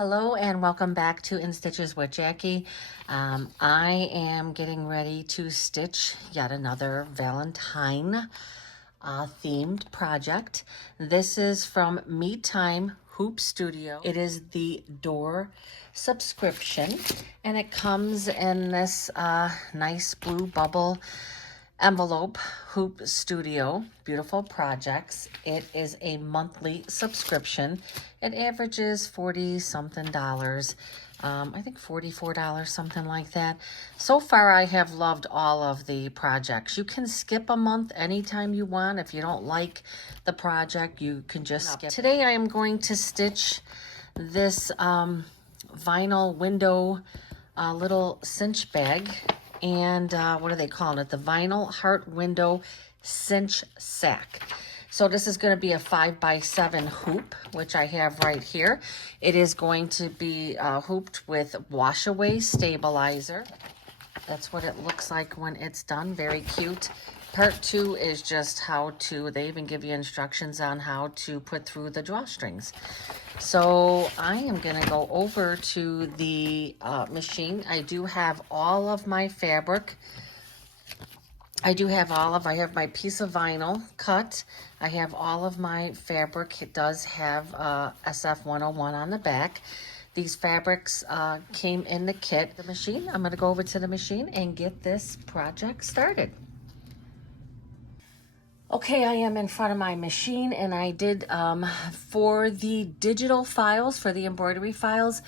Hello and welcome back to In Stitches with Jackie. I am getting ready to stitch yet another Valentine themed project. This is from Me Time Hoop Studio. It is the door subscription and it comes in this nice blue bubble envelope. Hoop Studio, beautiful projects. It is a monthly subscription. It averages 40 something dollars. I think $44, something like that. So far, I have loved all of the projects. You can skip a month anytime you want. If you don't like the project, you can just skip. Today, I am going to stitch this vinyl window little cinch bag. And what are they calling it? The Vinyl Heart Window Cinch Sack. So this is going to be a 5x7 hoop, which I have right here. It is going to be hooped with wash-away stabilizer. That's what it looks like when it's done. Very cute. Part 2 is just how to, they even give you instructions on how to put through the drawstrings. So I am going to go over to the machine. I do have all of my fabric. I have my piece of vinyl cut. I have all of my fabric. It does have SF 101 on the back. These fabrics came in the kit. The machine, I'm going to go over to the machine and get this project started. Okay, I am in front of my machine and I did, for the digital files, for the embroidery files,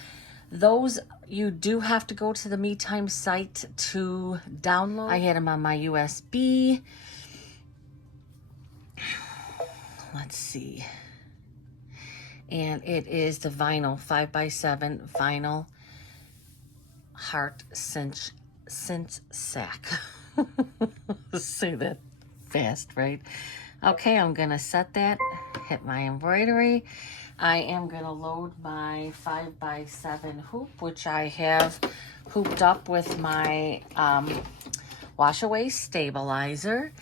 those you do have to go to the Me Time site to download. I had them on my USB. Let's see. And it is the vinyl, 5x7 vinyl heart cinch sack. Say that fast, right? Okay, I'm gonna set that, hit my embroidery. I am gonna load my 5x7 hoop, which I have hooped up with my wash-away stabilizer.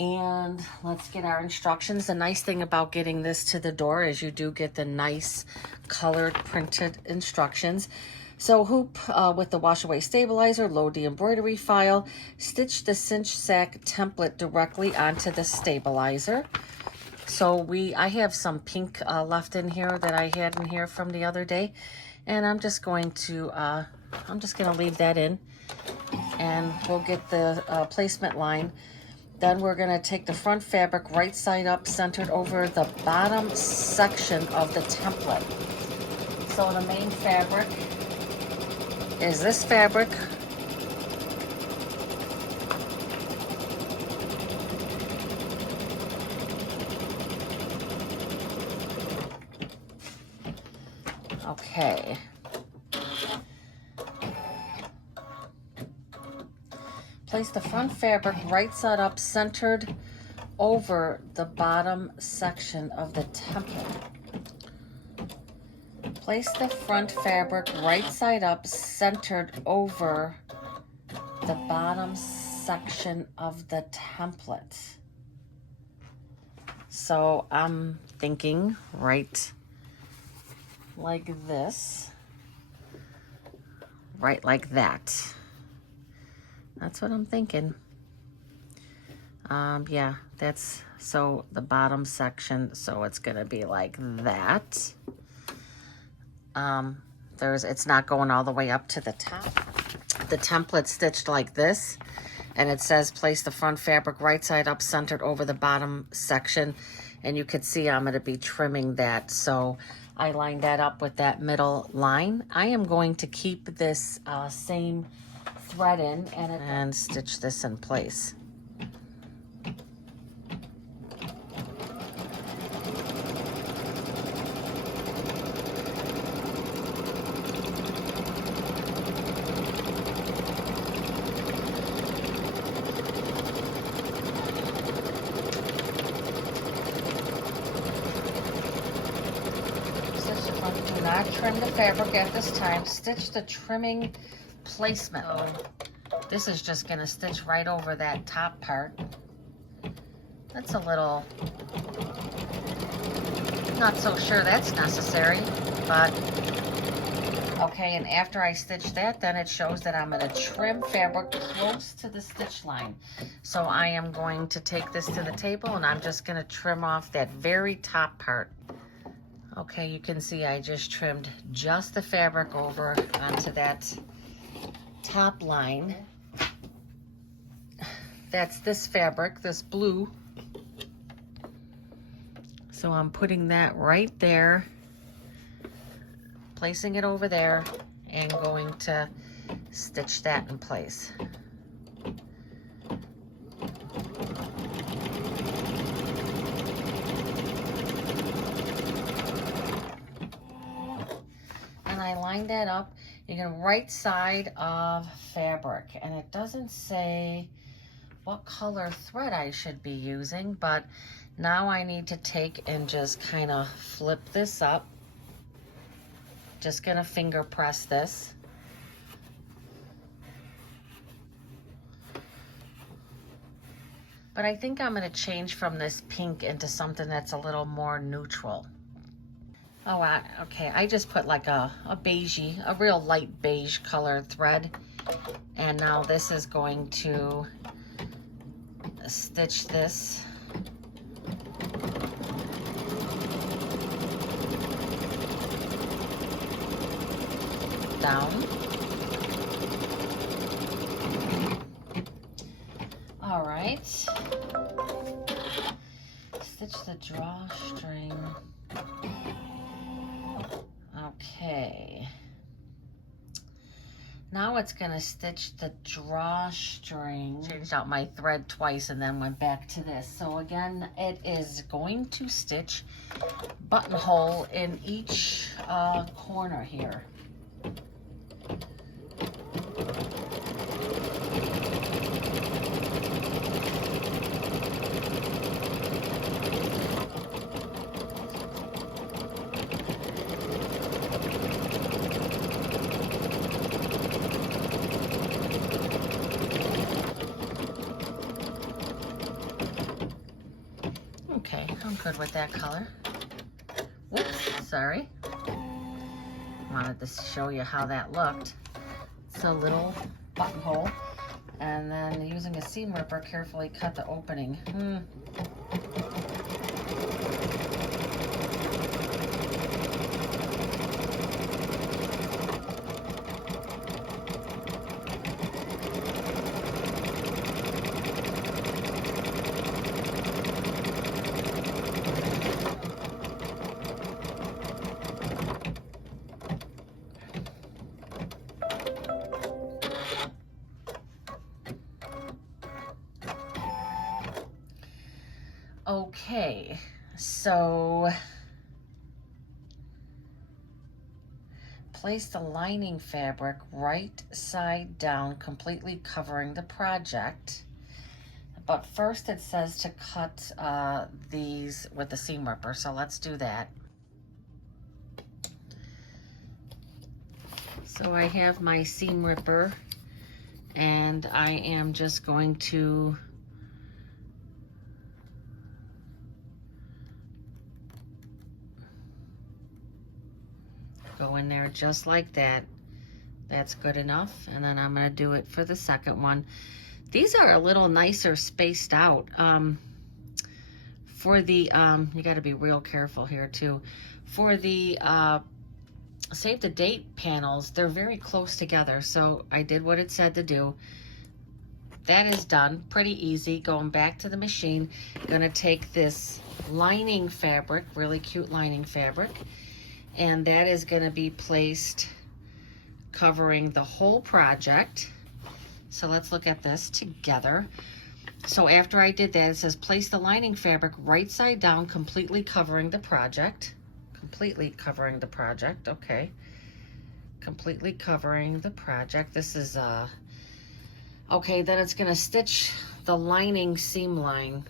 And let's get our instructions. The nice thing about getting this to the door is you do get the nice colored printed instructions. So hoop with the wash-away stabilizer, load the embroidery file, stitch the cinch sack template directly onto the stabilizer. So I have some pink left in here that I had in here from the other day, and I'm just going to leave that in, and we'll get the placement line. Then we're going to take the front fabric right side up, centered over the bottom section of the template. So the main fabric is this fabric. Okay. Place the front fabric right side up, centered over the bottom section of the template. Place the front fabric right side up, centered over the bottom section of the template. So I'm thinking right like this, right like that. That's what I'm thinking. Yeah, that's, so the bottom section, so it's gonna be like that. It's not going all the way up to the top. The template stitched like this, and it says place the front fabric right side up, centered over the bottom section, and you could see I'm going to be trimming that. So I lined that up with that middle line. I am going to keep this same thread in and stitch this in place. Do not trim the fabric at this time. Stitch the trimming placement. So this is just going to stitch right over that top part. That's a little, not so sure that's necessary, but Okay, and after I stitch that, then it shows that I'm gonna trim fabric close to the stitch line. So I am going to take this to the table and I'm just gonna trim off that very top part. Okay, you can see I just trimmed just the fabric over onto that top line. That's this fabric, this blue. So I'm putting that right there, placing it over there, and going to stitch that in place. And I lined that up. You can right side of fabric, and it doesn't say what color thread I should be using, but now I need to take and just kind of flip this up. Just gonna finger press this. But I think I'm gonna change from this pink into something that's a little more neutral. Oh, okay, I just put like a beigey, a real light beige colored thread. And now this is going to stitch this. Down. All right. Stitch the drawstring. Okay. Now it's gonna stitch the drawstring. Changed out my thread twice and then went back to this. So again, it is going to stitch buttonhole in each corner here. Okay, I'm good with that color. Whoops, sorry. Wanted to show you how that looked. It's a little buttonhole, and then using a seam ripper, carefully cut the opening. Okay, so place the lining fabric right side down, completely covering the project. But first it says to cut these with the seam ripper, so let's do that. So I have my seam ripper, and I am just going to go in there just like that. That's good enough. And then I'm going to do it for the second one. These are a little nicer spaced out. For the, you got to be real careful here too. For the save the date panels, they're very close together. So I did what it said to do. That is done. Pretty easy. Going back to the machine. Gonna take this lining fabric, really cute lining fabric, and that is going to be placed covering the whole project. So let's look at this together. So after I did that, it says place the lining fabric right side down, completely covering the project. Completely covering the project, okay. Completely covering the project. This is, okay, then it's going to stitch the lining seam line.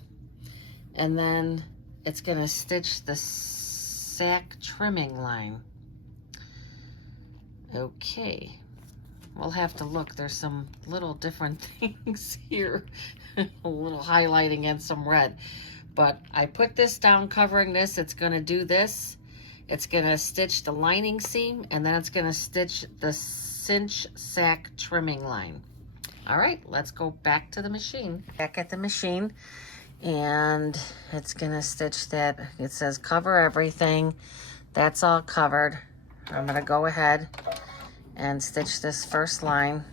And then it's going to stitch the sack trimming line. Okay, we'll have to look. There's some little different things here. A little highlighting and some red. But I put this down covering this. It's going to do this. It's gonna stitch the lining seam, and then it's gonna stitch the cinch sack trimming line. All right, let's go back to the machine. Back at the machine, and it's gonna stitch that. It says cover everything. That's all covered. I'm gonna go ahead and stitch this first line.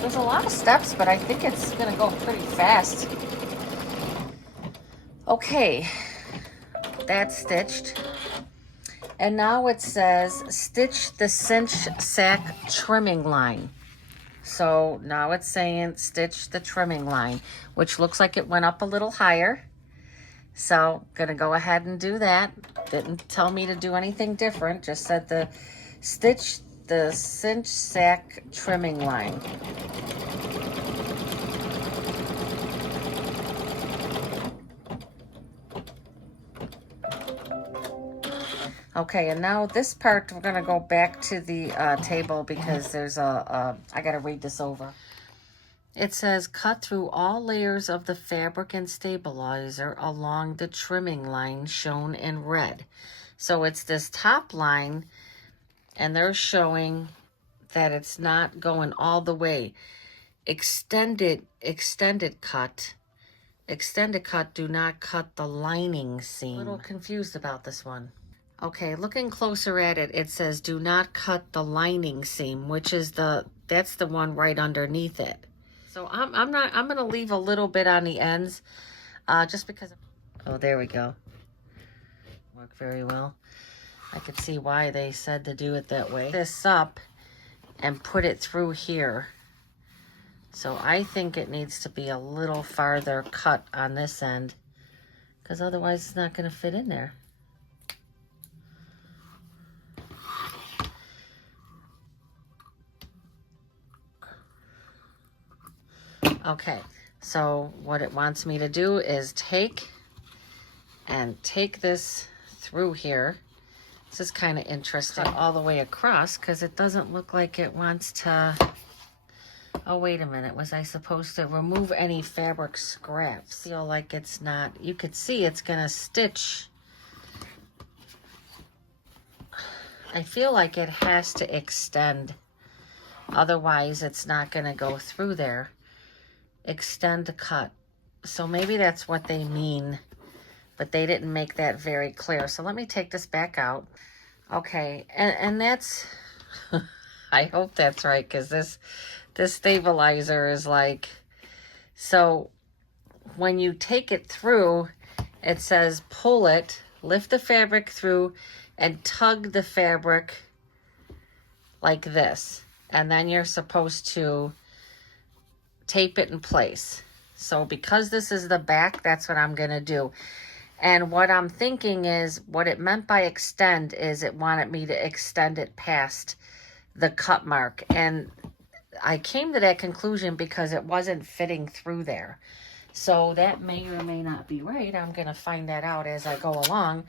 There's a lot of steps, but I think it's gonna go pretty fast. Okay, that's stitched. And now it says stitch the cinch sack trimming line. So now it's saying stitch the trimming line, which looks like it went up a little higher. So gonna go ahead and do that. Didn't tell me to do anything different, just said the stitch the cinch sack trimming line. Okay, and now this part, we're gonna go back to the table because there's I gotta read this over. It says cut through all layers of the fabric and stabilizer along the trimming line shown in red. So it's this top line, and they're showing that it's not going all the way. Extended cut. Extended cut, do not cut the lining seam. A little confused about this one. Okay, looking closer at it, it says do not cut the lining seam, which is that's the one right underneath it. So I'm gonna leave a little bit on the ends, just because. Oh, there we go. Worked very well. I could see why they said to do it that way. This up and put it through here. So I think it needs to be a little farther cut on this end, because otherwise it's not going to fit in there. Okay, so what it wants me to do is take this through here. This is kind of interesting. All the way across, because it doesn't look like it wants to. Oh, wait a minute. Was I supposed to remove any fabric scraps? Feel like it's not. You could see it's going to stitch. I feel like it has to extend. Otherwise, it's not going to go through there. Extend the cut. So maybe that's what they mean, but they didn't make that very clear. So let me take this back out. Okay, and that's, I hope that's right, because this stabilizer is like, so when you take it through, it says pull it, lift the fabric through, and tug the fabric like this. And then you're supposed to tape it in place. So because this is the back, that's what I'm going to do. And what I'm thinking is, what it meant by extend is it wanted me to extend it past the cut mark. And I came to that conclusion because it wasn't fitting through there. So that may or may not be right. I'm going to find that out as I go along.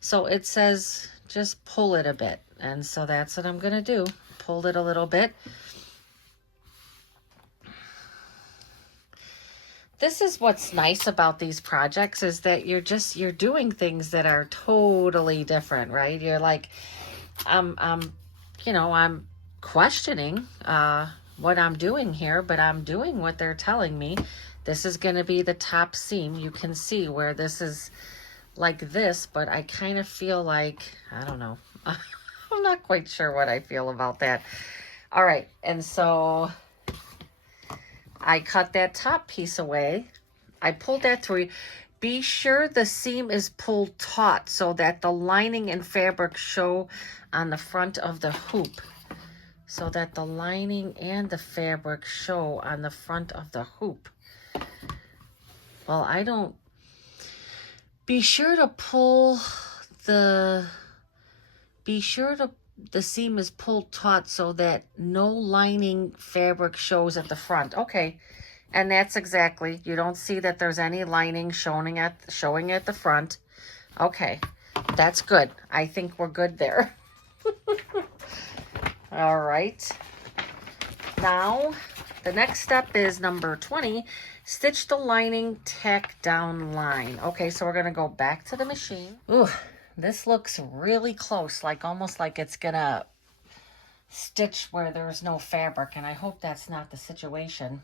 So it says just pull it a bit. And so that's what I'm going to do. Pull it a little bit. This is what's nice about these projects, is that you're doing things that are totally different, right? You're like, I'm questioning what I'm doing here, but I'm doing what they're telling me. This is going to be the top seam. You can see where this is like this, but I kind of feel like, I don't know. I'm not quite sure what I feel about that. All right, and so I cut that top piece away. I pulled that through. Be sure the seam is pulled taut so that the lining and fabric show on the front of the hoop. So that the lining and the fabric show on the front of the hoop. Well, I don't. Be sure to pull the. Be sure to. The seam is pulled taut so that no lining fabric shows at the front. Okay, and that's exactly, you don't see that there's any lining showing at the front. Okay, that's good. I think we're good there. All right. Now, the next step is number 20, stitch the lining, tack down line. Okay, so we're gonna go back to the machine. Ooh, this looks really close, like almost like it's gonna stitch where there's no fabric, and I hope that's not the situation.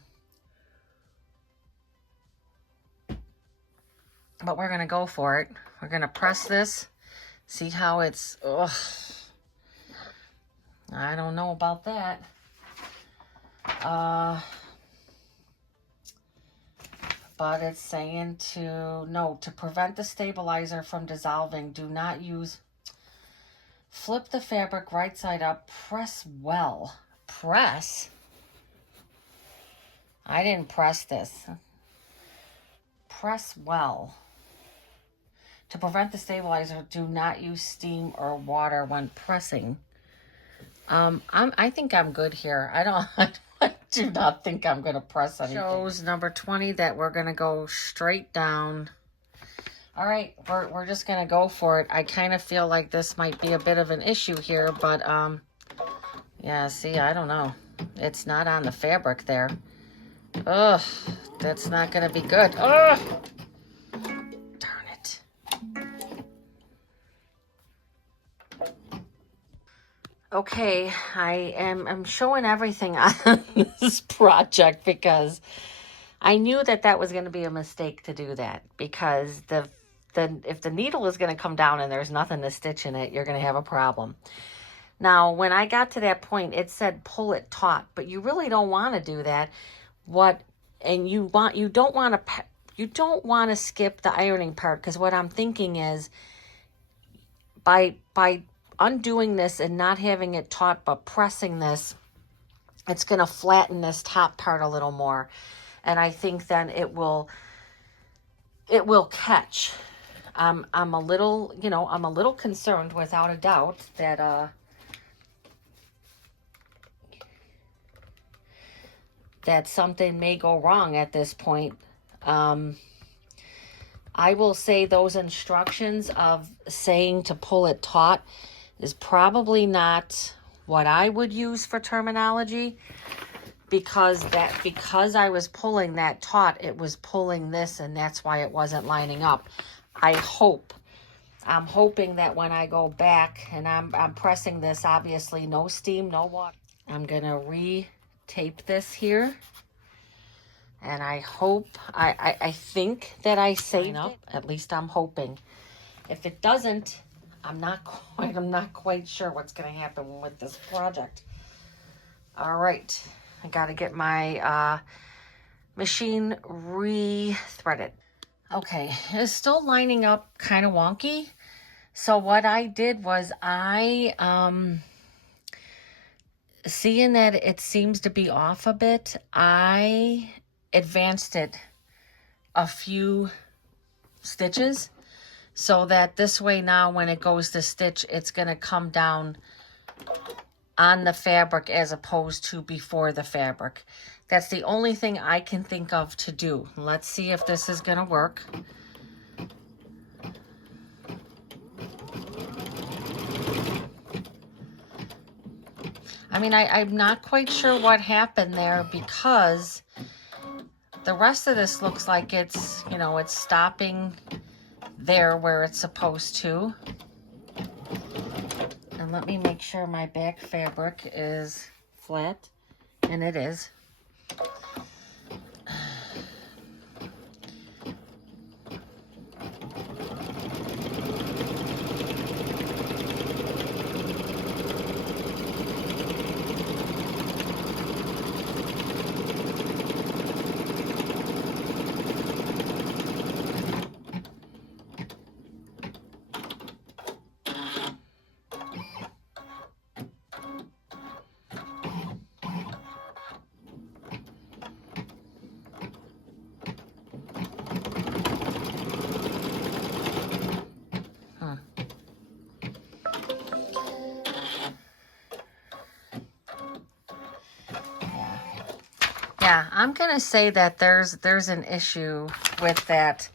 But we're gonna go for it. We're gonna press this, see how it's, ugh. I don't know about that. But it's saying to prevent the stabilizer from dissolving, do not use, flip the fabric right side up, press well. Press? I didn't press this. Press well. To prevent the stabilizer, do not use steam or water when pressing. I think I'm good here. I do not think I'm going to press anything. Shows number 20 that we're going to go straight down. All right, we're just going to go for it. I kind of feel like this might be a bit of an issue here, but yeah, see, I don't know. It's not on the fabric there. Ugh, that's not going to be good. Ugh. Darn it. Okay, I'm showing everything on this project because I knew that was going to be a mistake to do that, because if the needle is going to come down and there's nothing to stitch in it, you're going to have a problem. Now, when I got to that point, it said pull it taut, but you really don't want to do that. You don't want to skip the ironing part, because what I'm thinking is by undoing this and not having it taut but pressing this, it's going to flatten this top part a little more, and I think then it will catch. I'm a little concerned, without a doubt, that something may go wrong at this point. I will say those instructions of saying to pull it taut is probably not what I would use for terminology, because I was pulling that taut, it was pulling this, and that's why it wasn't lining up. I'm hoping that when I go back and I'm pressing this, obviously no steam, no water. I'm gonna re-tape this here. And I hope, I think that I saved it. At least I'm hoping. If it doesn't, I'm not quite sure what's going to happen with this project. All right. I got to get my machine re-threaded. Okay. It's still lining up kind of wonky. So what I did was seeing that it seems to be off a bit, I advanced it a few stitches, so that this way now when it goes to stitch, it's going to come down on the fabric as opposed to before the fabric. That's the only thing I can think of to do. Let's see if this is going to work. I mean, I'm not quite sure what happened there, because the rest of this looks like it's, it's stopping there where it's supposed to. And let me make sure my back fabric is flat, and it is. Yeah, I'm going to say that there's an issue with that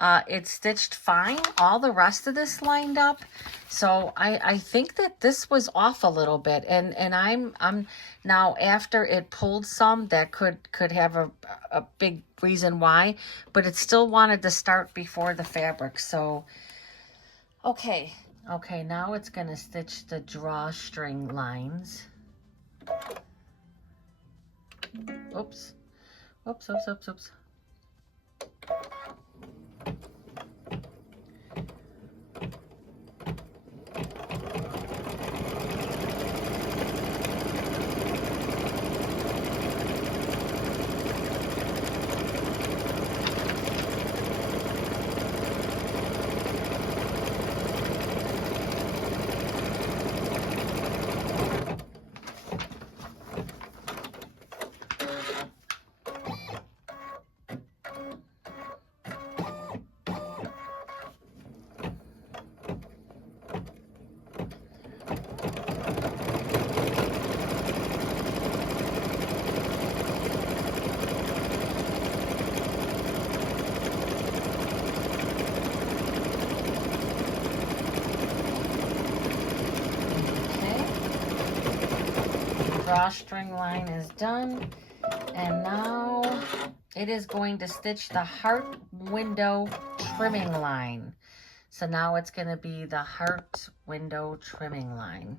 It stitched fine. All the rest of this lined up. So I think that this was off a little bit, and I'm now, after it pulled some, that could have a big reason why, but it still wanted to start before the fabric. So okay, now it's gonna stitch the drawstring lines. Oops. Drawstring line is done, and now it is going to stitch the heart window trimming line. So now it's going to be the heart window trimming line.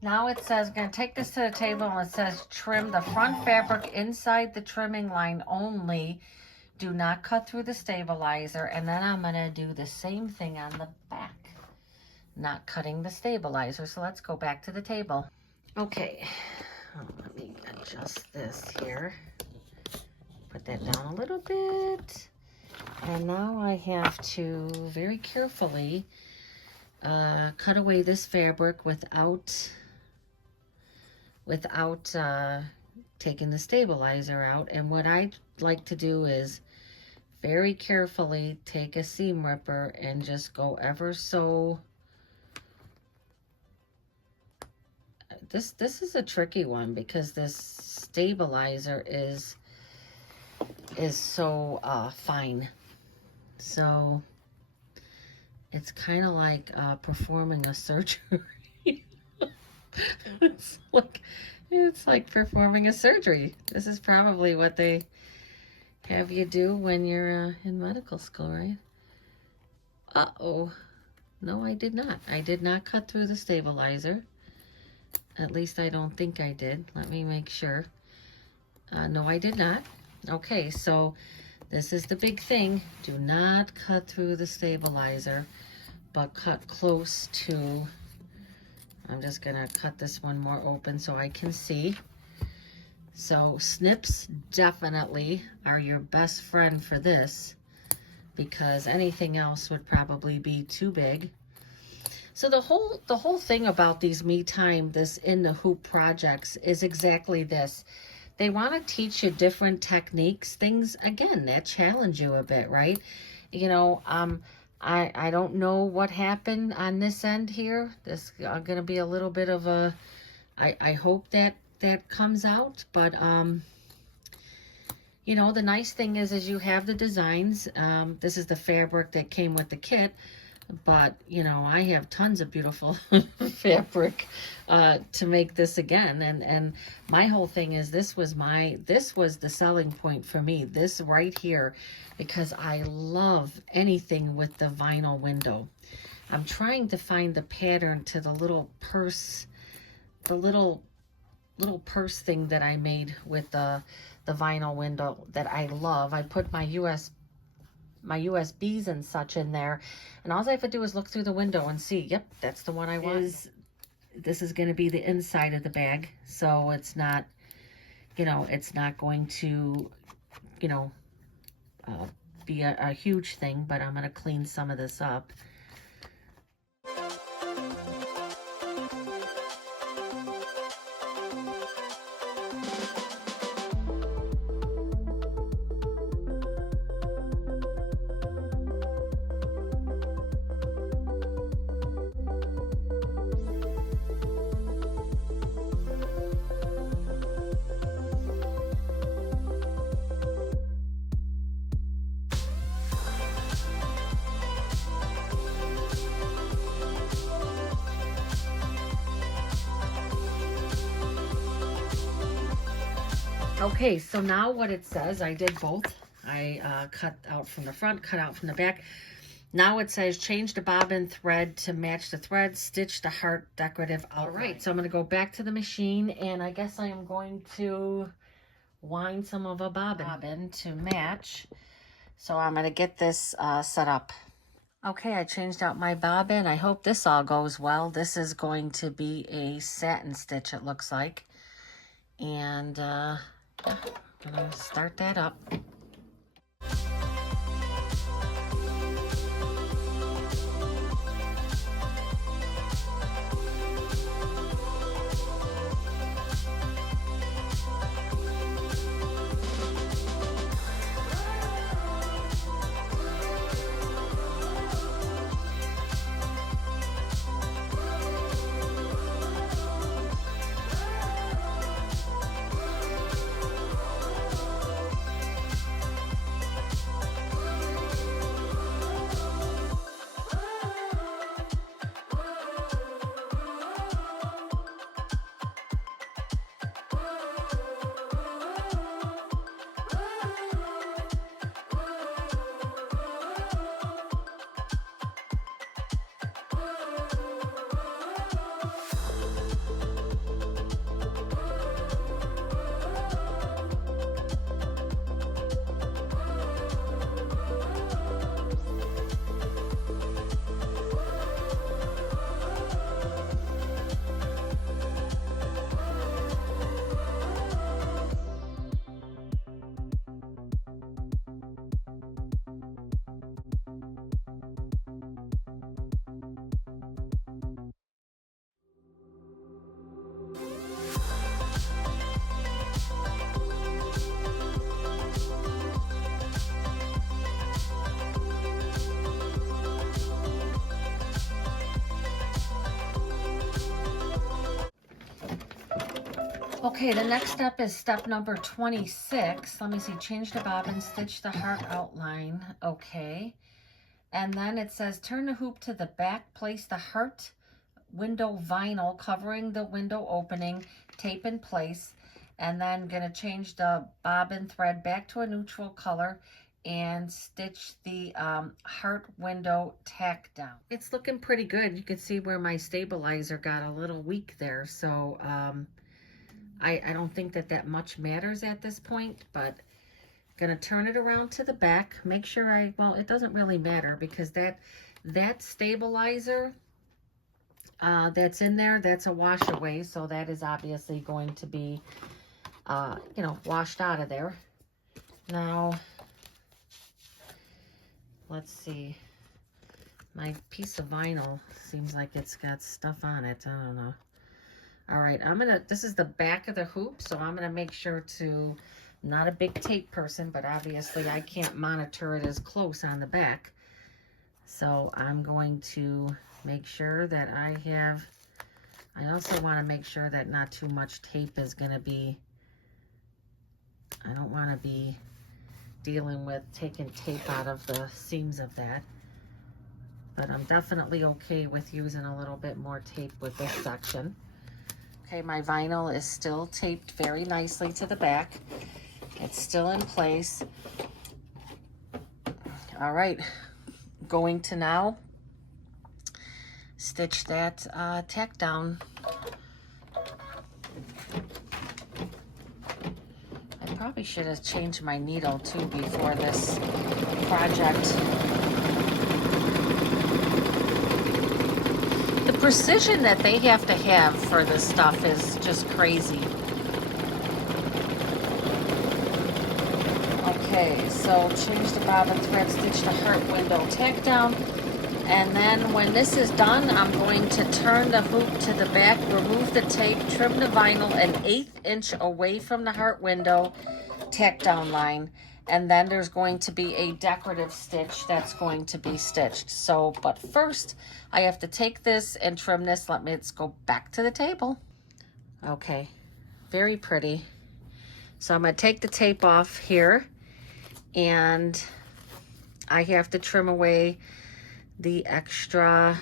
Now it says, going to take this to the table, and it says trim the front fabric inside the trimming line only. Do not cut through the stabilizer. And then I'm going to do the same thing on the back, not cutting the stabilizer. So let's go back to the table. Okay, let me adjust this here. Put that down a little bit. And now I have to very carefully cut away this fabric without taking the stabilizer out. And what I like to do is very carefully take a seam ripper and just go ever so. This is a tricky one because this stabilizer is so fine. So it's kind of like performing a surgery. It's like performing a surgery. This is probably what they have you do when you're in medical school, right? Uh-oh. No, I did not. I did not cut through the stabilizer. At least I don't think I did. Let me make sure. No, I did not. Okay, so this is the big thing. Do not cut through the stabilizer, but cut close to. I'm just gonna cut this one more open so I can see. So snips definitely are your best friend for this, because anything else would probably be too big. So the whole thing about these Me Time, this In the Hoop projects, is exactly this. They want to teach you different techniques, things, again, that challenge you a bit, right? You know, I don't know what happened on this end here. This going to be a little bit of a, I hope that comes out, but you know, the nice thing is you have the designs. This is the fabric that came with the kit, but you know, I have tons of beautiful fabric to make this again, and my whole thing is this was the selling point for me, this right here, because I love anything with the vinyl window. I'm trying to find the pattern to the little purse, the little purse thing that I made with the vinyl window that I love. I put my USBs and such in there, and all I have to do is look through the window and see, yep, that's the one I want. this is going to be the inside of the bag, so it's not, you know, it's not going to, you know, be a huge thing, but I'm going to clean some of this up. Okay, so now what it says, I did both. I cut out from the front, cut out from the back. Now it says change the bobbin thread to match the thread, stitch the heart decorative outline. All right, so I'm going to go back to the machine, and I guess I am going to wind some of a bobbin to match. So I'm going to get this set up. Okay, I changed out my bobbin. I hope this all goes well. This is going to be a satin stitch, it looks like. And I'm gonna start that up. Okay, the next step is step number 26. Let me see, change the bobbin, stitch the heart outline. Okay. And then it says turn the hoop to the back, place the heart window vinyl covering the window opening, tape in place, and then gonna change the bobbin thread back to a neutral color and stitch the heart window tack down. It's looking pretty good. You can see where my stabilizer got a little weak there, so I don't think that much matters at this point, but gonna turn it around to the back. Make sure well, it doesn't really matter because that stabilizer that's in there, that's a wash away, so that is obviously going to be, you know, washed out of there. Now, let's see. My piece of vinyl seems like it's got stuff on it. I don't know. All right, this is the back of the hoop, so I'm gonna make sure to, I'm not a big tape person, but obviously I can't monitor it as close on the back. So I'm going to make sure that I also want to make sure that not too much tape is gonna be, I don't want to be dealing with taking tape out of the seams of that. But I'm definitely okay with using a little bit more tape with this section. Okay, my vinyl is still taped very nicely to the back. It's still in place. All right, going to now stitch that tack down. I probably should have changed my needle too before this project. The precision that they have to have for this stuff is just crazy. Okay, so change the bobbin thread, stitch the heart window, tack down, and then when this is done, I'm going to turn the hoop to the back, remove the tape, trim the vinyl an 1/8 inch away from the heart window tack down line, and then there's going to be a decorative stitch that's going to be stitched. So, but first, I have to take this and trim this. Let's go back to the table. Okay, very pretty. So I'm going to take the tape off here, and I have to trim away the extra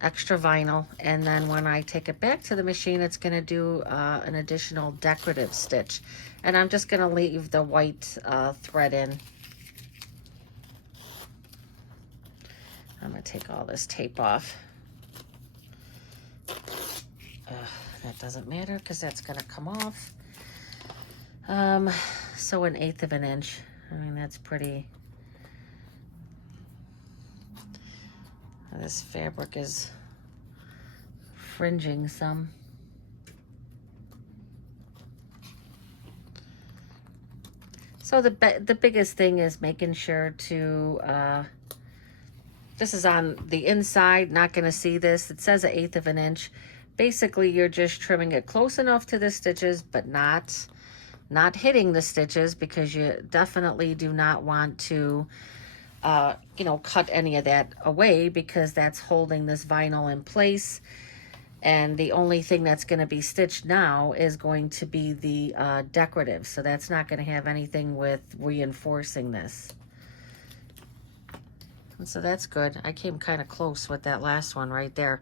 vinyl, and then when I take it back to the machine, it's going to do an additional decorative stitch, and I'm just going to leave the white thread in. I'm going to take all this tape off. That doesn't matter because that's going to come off. So 1/8 of an inch. I mean, that's pretty. This fabric is fringing some. So the biggest thing is making sure to, this is on the inside, not going to see this. It says 1/8 of an inch. Basically, you're just trimming it close enough to the stitches, but not hitting the stitches, because you definitely do not want to you know, cut any of that away, because that's holding this vinyl in place. And the only thing that's going to be stitched now is going to be the decorative. So that's not going to have anything with reinforcing this. And so that's good. I came kind of close with that last one right there.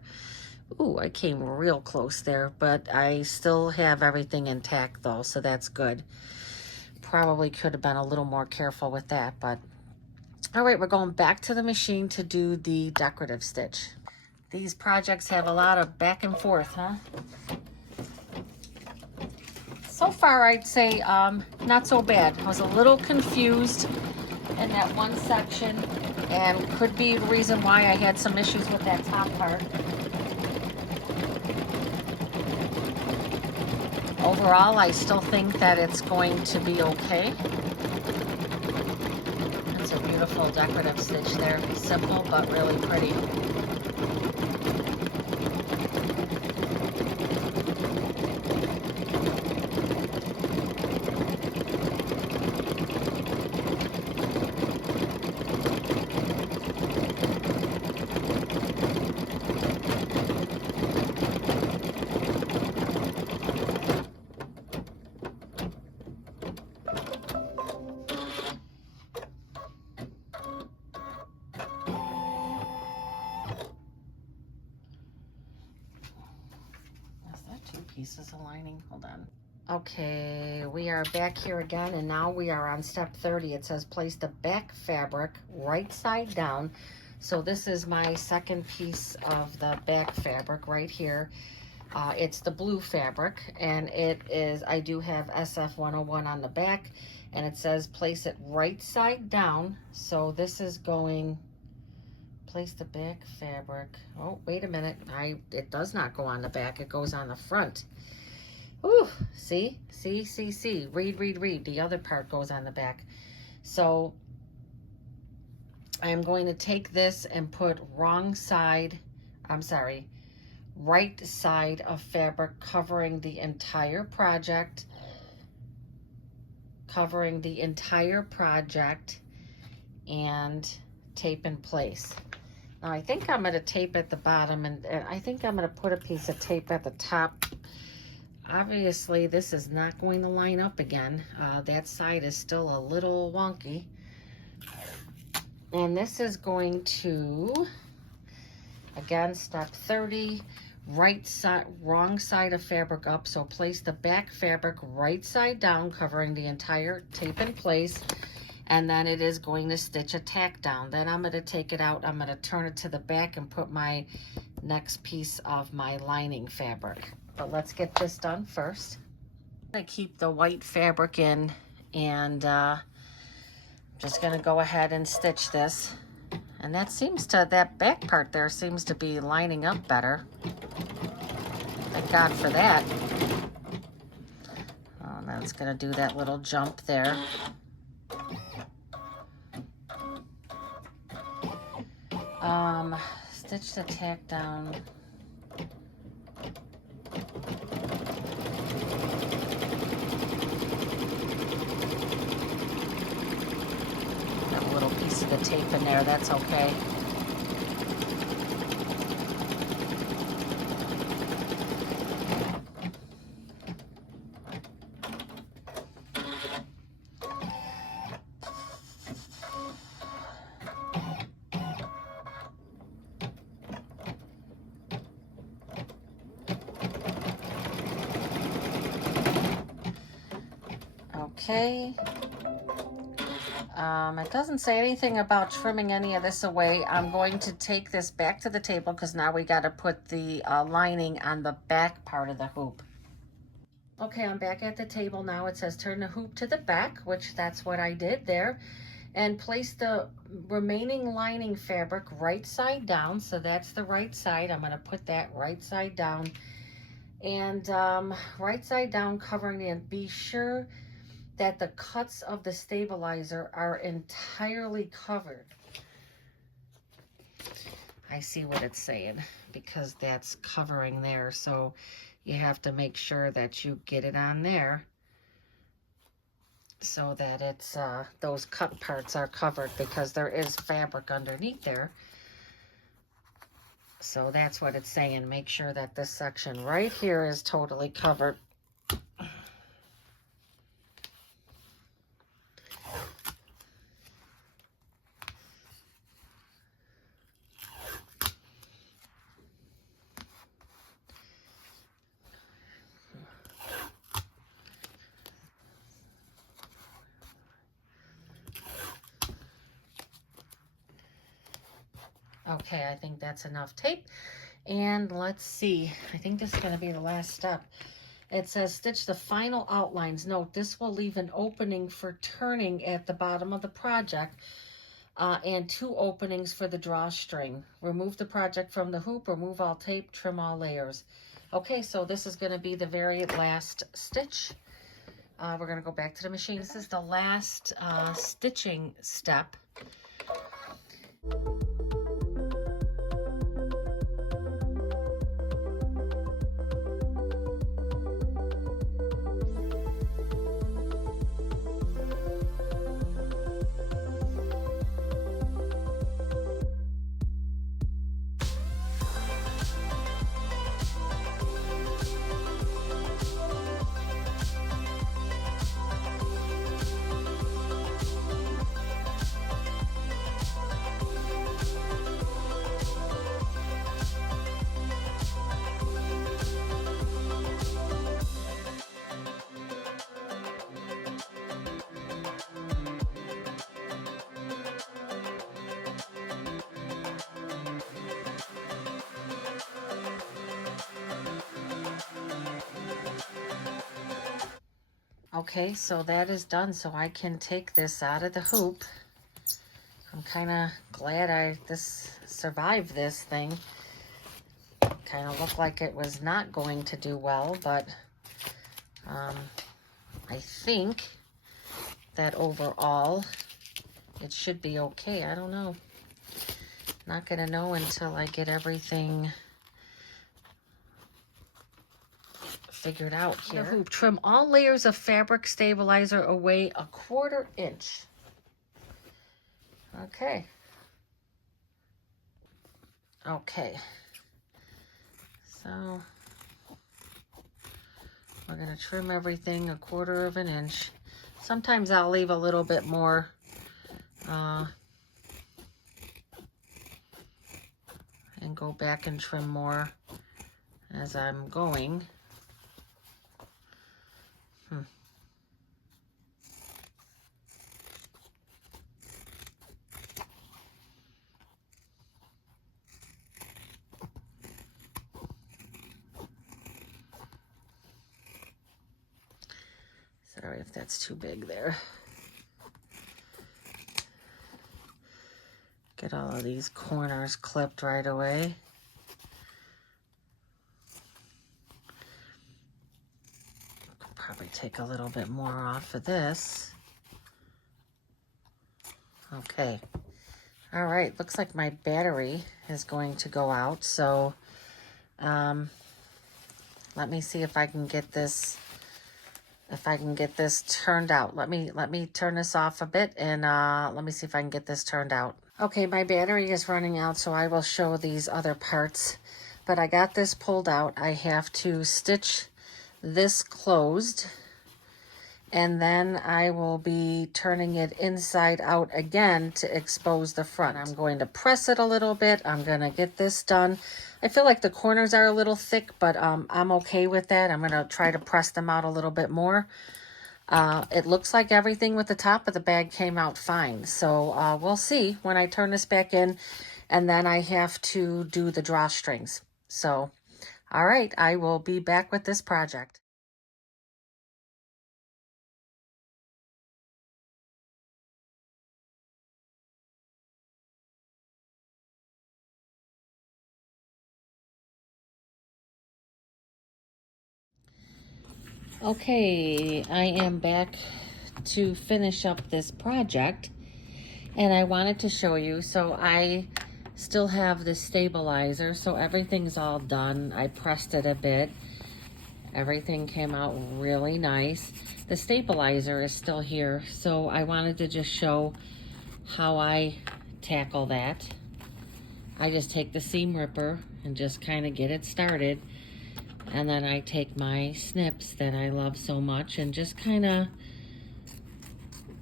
Ooh, I came real close there, but I still have everything intact though, so that's good. Probably could have been a little more careful with that, but all right, we're going back to the machine to do the decorative stitch. These projects have a lot of back and forth, huh? So far, I'd say not so bad. I was a little confused in that one section, and could be the reason why I had some issues with that top part. Overall, I still think that it's going to be okay. It's a beautiful decorative stitch there. Simple, but really pretty. Pieces of lining. Hold on. Okay, we are back here again, and now we are on step 30. It says place the back fabric right side down. So this is my second piece of the back fabric right here. It's the blue fabric, and it is, I do have SF101 on the back, and it says place it right side down. So this is going, place the back fabric. Oh, wait a minute. It does not go on the back. It goes on the front. Ooh, see? Read. The other part goes on the back. So I'm going to take this and put right side of fabric covering the entire project. And tape in place. Now I think I'm going to tape at the bottom, and I think I'm going to put a piece of tape at the top. Obviously this is not going to line up again. That side is still a little wonky. And this is going to, again, step 30, wrong side of fabric up. So place the back fabric right side down, covering the entire tape in place. And then it is going to stitch a tack down. Then I'm going to take it out. I'm going to turn it to the back and put my next piece of my lining fabric. But let's get this done first. I'm going to keep the white fabric in, and just going to go ahead and stitch this. And that seems to, that back part there seems to be lining up better. Thank God for that. Oh, now it's gonna do that little jump there. Stitch the tack down. Got a little piece of the tape in there, that's okay. Okay. It doesn't say anything about trimming any of this away. I'm going to take this back to the table because now we got to put the lining on the back part of the hoop. Okay, I'm back at the table now. It says turn the hoop to the back, which that's what I did there. And place the remaining lining fabric right side down. So that's the right side. I'm going to put that right side down. And right side down covering the end. Be sure that the cuts of the stabilizer are entirely covered. I see what it's saying because that's covering there. So you have to make sure that you get it on there so that it's those cut parts are covered because there is fabric underneath there. So that's what it's saying. Make sure that this section right here is totally covered. Okay, I think that's enough tape. And let's see, I think this is going to be the last step. It says stitch the final outlines. Note, this will leave an opening for turning at the bottom of the project and 2 openings for the drawstring. Remove the project from the hoop, remove all tape, trim all layers. Okay, so this is going to be the very last stitch. We're going to go back to the machine. This is the last stitching step. Okay, so that is done, so I can take this out of the hoop. I'm kind of glad I survived this thing. Kind of looked like it was not going to do well, but I think that overall it should be okay. I don't know. Not going to know until I get everything figured out here. The hoop. Trim all layers of fabric stabilizer away 1/4 inch. Okay. Okay. So we're going to trim everything 1/4 inch. Sometimes I'll leave a little bit more and go back and trim more as I'm going. Sorry if that's too big there. Get all of these corners clipped right away. Could probably take a little bit more off of this. Okay. All right, looks like my battery is going to go out, so let me see if I can get this turned out. Let me turn this off a bit, and let me see if I can get this turned out. Okay, my battery is running out, so I will show these other parts. But I got this pulled out. I have to stitch this closed, and then I will be turning it inside out again to expose the front. I'm going to press it a little bit. I'm going to get this done. I feel like the corners are a little thick, but I'm okay with that. I'm going to try to press them out a little bit more. It looks like everything with the top of the bag came out fine. So we'll see when I turn this back in, and then I have to do the drawstrings. So, all right, I will be back with this project. Okay, I am back to finish up this project, and I wanted to show you. So I still have the stabilizer, so everything's all done. I pressed it a bit. Everything came out really nice. The stabilizer is still here, so I wanted to just show how I tackle that. I just take the seam ripper and just kind of get it started. And then I take my snips that I love so much and just kind of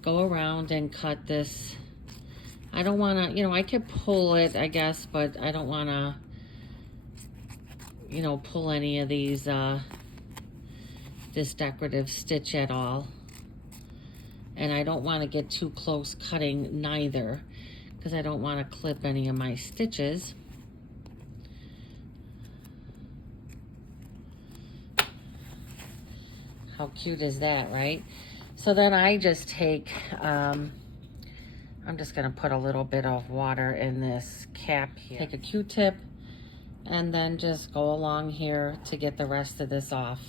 go around and cut this. I don't want to, I could pull it, I guess, but I don't want to, pull any of these, this decorative stitch at all. And I don't want to get too close cutting neither, because I don't want to clip any of my stitches. How cute is that, right? So then I just take, I'm just going to put a little bit of water in this cap here. Take a Q-tip and then just go along here to get the rest of this off.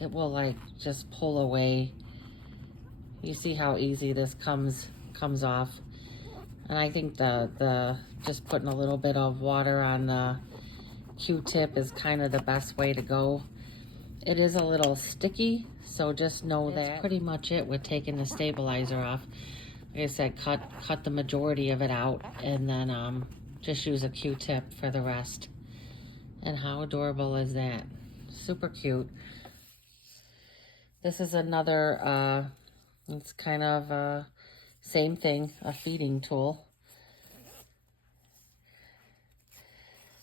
It will like just pull away. You see how easy this comes off. And I think the just putting a little bit of water on the Q-tip is kind of the best way to go. It is a little sticky, so just know that's pretty much it with taking the stabilizer off. Like I said, cut the majority of it out, and then just use a Q-tip for the rest. And how adorable is that? Super cute. This is another, it's kind of same thing, a feeding tool.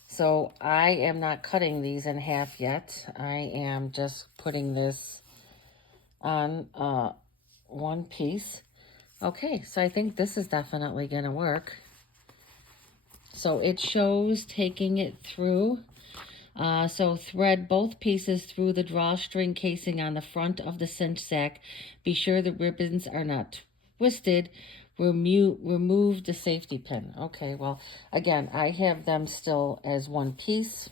So I am not cutting these in half yet. I am just putting this on one piece. Okay, so I think this is definitely gonna work. So it shows taking it through. So thread both pieces through the drawstring casing on the front of the cinch sack. Be sure the ribbons are not twisted. Remove the safety pin. Okay, well, again, I have them still as one piece.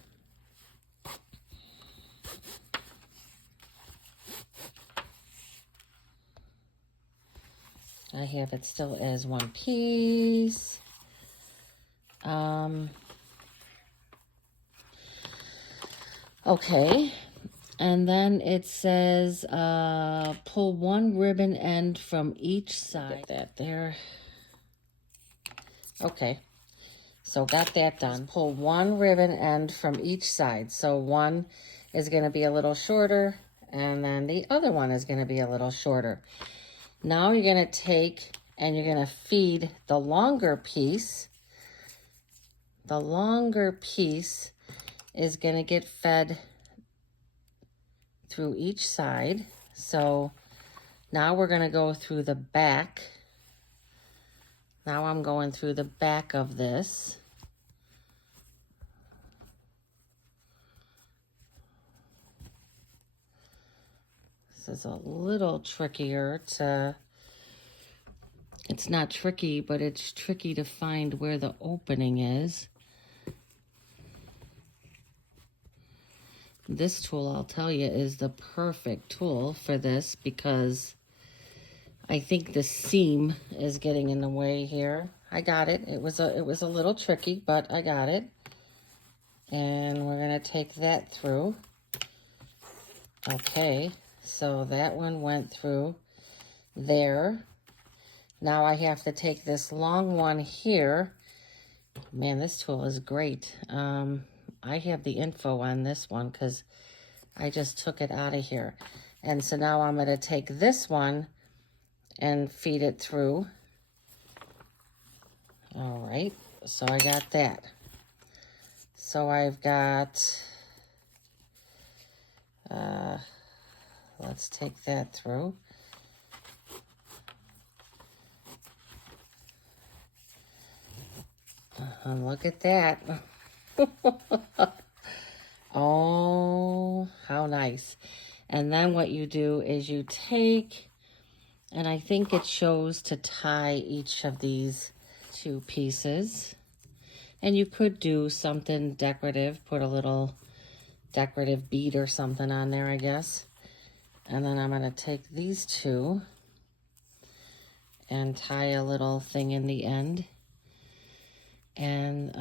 I have it still as one piece. Okay, and then it says pull one ribbon end from each side. Get that there. Okay, so got that done. Pull one ribbon end from each side. So one is going to be a little shorter, and then the other one is going to be a little shorter. Now you're going to take and you're going to feed the longer piece. The longer piece is going to get fed through each side. So now we're going to go through the back. Now I'm going through the back of this. This is a little trickier to It's not tricky, but it's tricky to find where the opening is. This tool, I'll tell you, is the perfect tool for this because I think the seam is getting in the way here. I got it. It was a little tricky, but I got it. And we're gonna take that through. Okay, so that one went through there. Now I have to take this long one here. Man, this tool is great. I have the info on this one because I just took it out of here. And so now I'm gonna take this one and feed it through. All right, so I got that. So I've got, let's take that through. Look at that. Oh, how nice. And then what you do is you take, and I think it shows to tie each of these two pieces. And you could do something decorative, put a little decorative bead or something on there, I guess. And then I'm going to take these two and tie a little thing in the end. And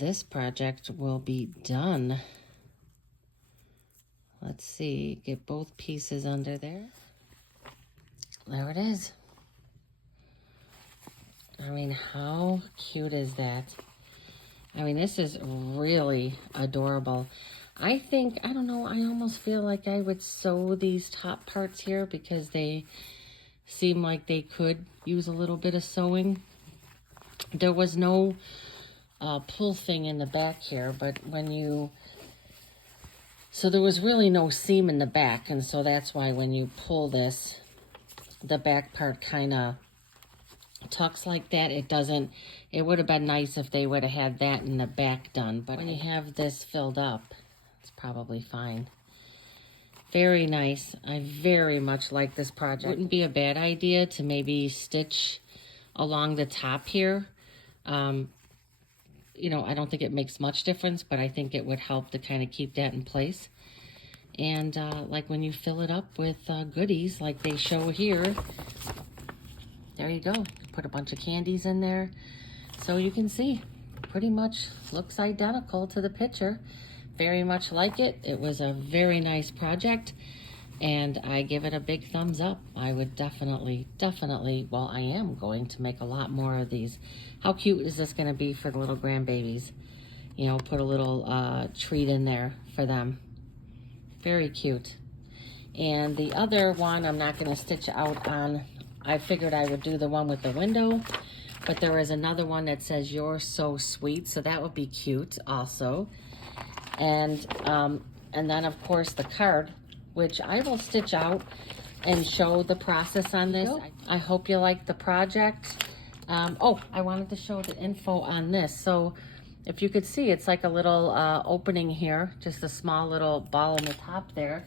this project will be done. Let's see, get both pieces under there. There it is. I mean, how cute is that? I mean, this is really adorable. I think, I don't know, I almost feel like I would sew these top parts here because they seem like they could use a little bit of sewing. There was no pull thing in the back here, but when you, so there was really no seam in the back, and so that's why when you pull this, the back part kind of tucks like that. It doesn't, it would have been nice if they would have had that in the back done, but when you have this filled up, it's probably fine. Very nice. I very much like this project. Wouldn't be a bad idea to maybe stitch along the top here. You know, I don't think it makes much difference, but I think it would help to kind of keep that in place. And like when you fill it up with goodies like they show here, there you go. Put a bunch of candies in there. So you can see, pretty much looks identical to the picture. Very much like it. It was a very nice project, and I give it a big thumbs up. I would definitely, well, I am going to make a lot more of these. How cute is this going to be for the little grandbabies? You know, put a little treat in there for them. Very cute. And the other one, I'm not going to stitch out on. I figured I would do the one with the window, but there is another one that says "You're so sweet," so that would be cute also. And then of course the card, which I will stitch out and show the process on this. I hope you like the project. Oh, I wanted to show the info on this. So if you could see, it's like a little opening here, just a small little ball on the top there.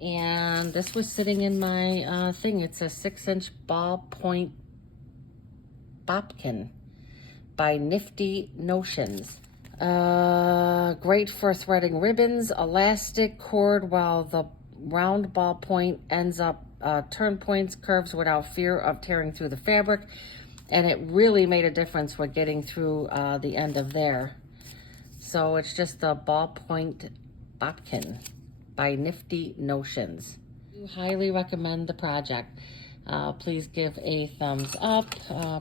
And this was sitting in my thing. It's a 6-inch ballpoint bobbin by Nifty Notions. Great for threading ribbons, elastic cord, while the round ballpoint ends up turn points, curves without fear of tearing through the fabric. And it really made a difference with getting through the end of there. So it's just the ballpoint bobbin by Nifty Notions. I highly recommend the project. Please give a thumbs up,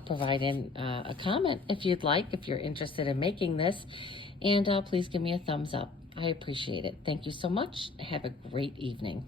provide in a comment if you'd like, if you're interested in making this, and please give me a thumbs up. I appreciate it. Thank you so much. Have a great evening.